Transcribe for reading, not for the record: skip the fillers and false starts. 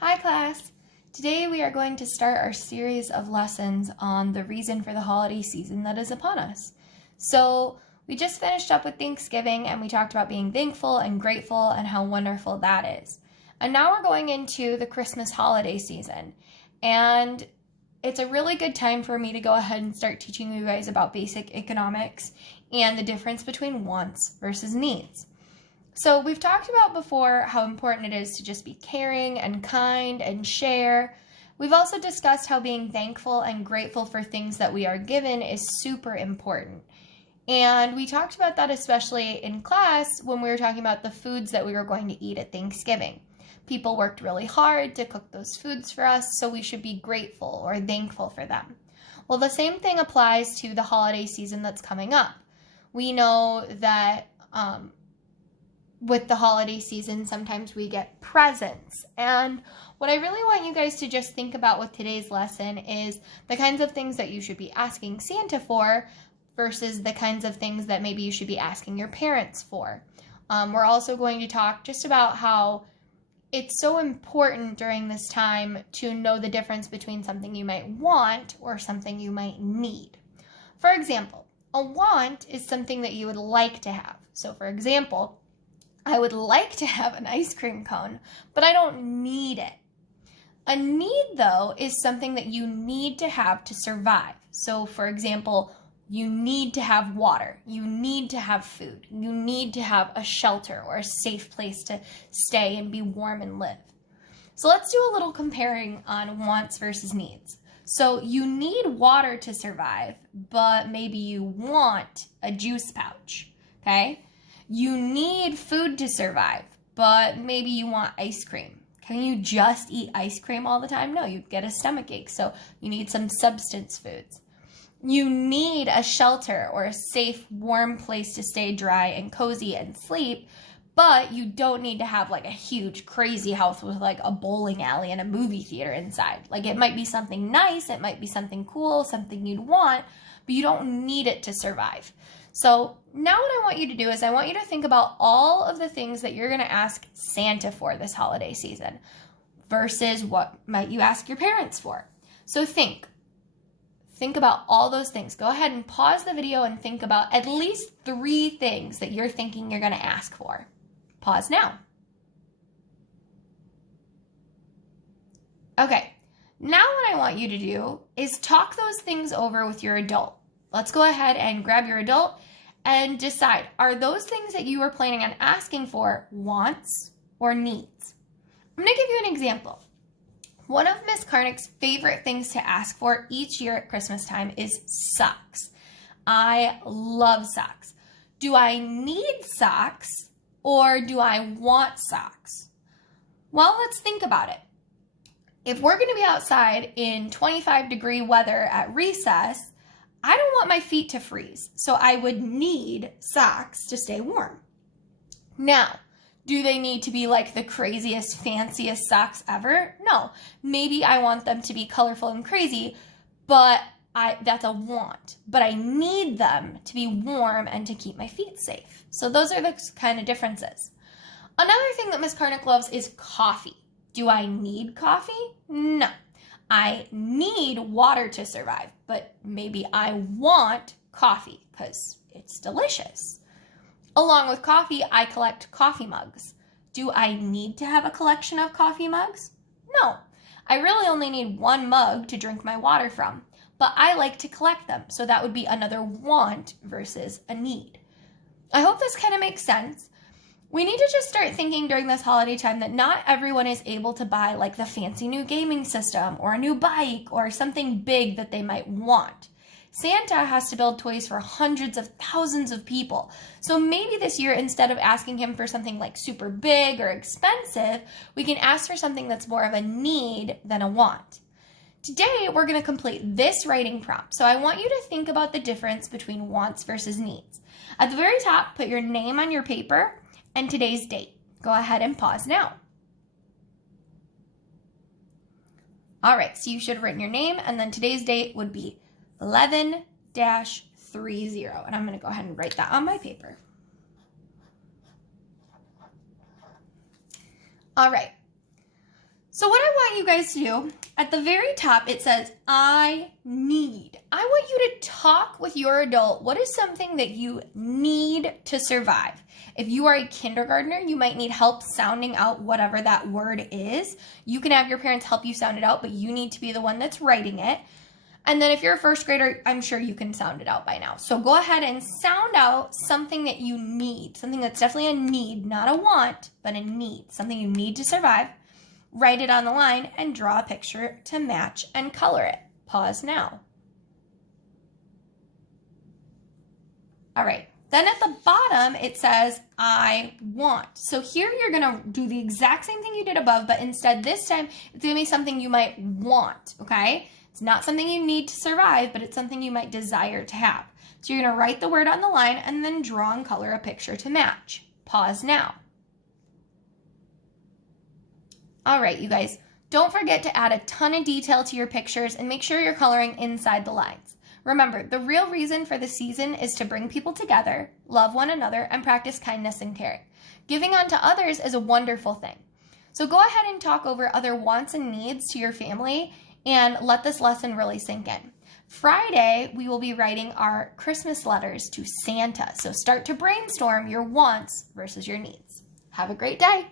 Hi class! Today we are going to start our series of lessons on the reason for the holiday season that is upon us. So we just finished up with Thanksgiving and we talked about being thankful and grateful and how wonderful that is. And now we're going into the Christmas holiday season. And it's a really good time for me to go ahead and start teaching you guys about basic economics and the difference between wants versus needs. So we've talked about before how important it is to just be caring and kind and share. We've also discussed how being thankful and grateful for things that we are given is super important. And we talked about that especially in class when we were talking about the foods that we were going to eat at Thanksgiving. People worked really hard to cook those foods for us, so we should be grateful or thankful for them. Well, the same thing applies to the holiday season that's coming up. We know that with the holiday season, sometimes we get presents. And what I really want you guys to just think about with today's lesson is the kinds of things that you should be asking Santa for versus the kinds of things that maybe you should be asking your parents for. We're also going to talk just about how it's so important during this time to know the difference between something you might want or something you might need. For example, a want is something that you would like to have. So for example, I would like to have an ice cream cone, but I don't need it. A need, though, is something that you need to have to survive. So, for example, you need to have water, you need to have food, you need to have a shelter or a safe place to stay and be warm and live. So let's do a little comparing on wants versus needs. So you need water to survive, but maybe you want a juice pouch, okay? You need food to survive, but maybe you want ice cream. Can you just eat ice cream all the time? No, you'd get a stomachache, so you need some substance foods. You need a shelter or a safe, warm place to stay dry and cozy and sleep, but you don't need to have like a huge, crazy house with like a bowling alley and a movie theater inside. Like it might be something nice, it might be something cool, something you'd want, but you don't need it to survive. So now what I want you to do is I want you to think about all of the things that you're going to ask Santa for this holiday season versus what might you ask your parents for. So think about all those things. Go ahead and pause the video and think about at least 3 things that you're thinking you're going to ask for. Pause now. Okay, now what I want you to do is talk those things over with your adult. Let's go ahead and grab your adult and decide, are those things that you were planning on asking for wants or needs? I'm going to give you an example. One of Miss Karnick's favorite things to ask for each year at Christmas time is socks. I love socks. Do I need socks or do I want socks? Well, let's think about it. If we're going to be outside in 25-degree weather at recess, I don't want my feet to freeze, so I would need socks to stay warm. Now, do they need to be like the craziest, fanciest socks ever? No. Maybe I want them to be colorful and crazy, but that's a want. But I need them to be warm and to keep my feet safe. So those are the kind of differences. Another thing that Miss Karnick loves is coffee. Do I need coffee? No. I need water to survive, but maybe I want coffee because it's delicious. Along with coffee, I collect coffee mugs. Do I need to have a collection of coffee mugs? No. I really only need 1 mug to drink my water from, but I like to collect them, so that would be another want versus a need. I hope this kind of makes sense. We need to just start thinking during this holiday time that not everyone is able to buy like the fancy new gaming system or a new bike or something big that they might want. Santa has to build toys for hundreds of thousands of people. So maybe this year, instead of asking him for something like super big or expensive, we can ask for something that's more of a need than a want. Today, we're going to complete this writing prompt. So I want you to think about the difference between wants versus needs. At the very top, put your name on your paper and today's date. Go ahead and pause now. All right, so you should have written your name, and then today's date would be 11-30, and I'm going to go ahead and write that on my paper. All right, So what I want you guys to do, at the very top, it says, I need. I want you to talk with your adult. What is something that you need to survive? If you are a kindergartner, you might need help sounding out whatever that word is. You can have your parents help you sound it out, but you need to be the one that's writing it. And then if you're a first grader, I'm sure you can sound it out by now. So go ahead and sound out something that you need, something that's definitely a need, not a want, but a need, something you need to survive. Write it on the line and draw a picture to match and color it. Pause now. All right. Then at the bottom, it says, I want. So here you're going to do the exact same thing you did above, but instead this time, it's going to be something you might want, okay? It's not something you need to survive, but it's something you might desire to have. So you're going to write the word on the line and then draw and color a picture to match. Pause now. All right, you guys, don't forget to add a ton of detail to your pictures and make sure you're coloring inside the lines. Remember, the real reason for the season is to bring people together, love one another, and practice kindness and caring. Giving unto others is a wonderful thing. So go ahead and talk over other wants and needs to your family and let this lesson really sink in. Friday, we will be writing our Christmas letters to Santa. So start to brainstorm your wants versus your needs. Have a great day.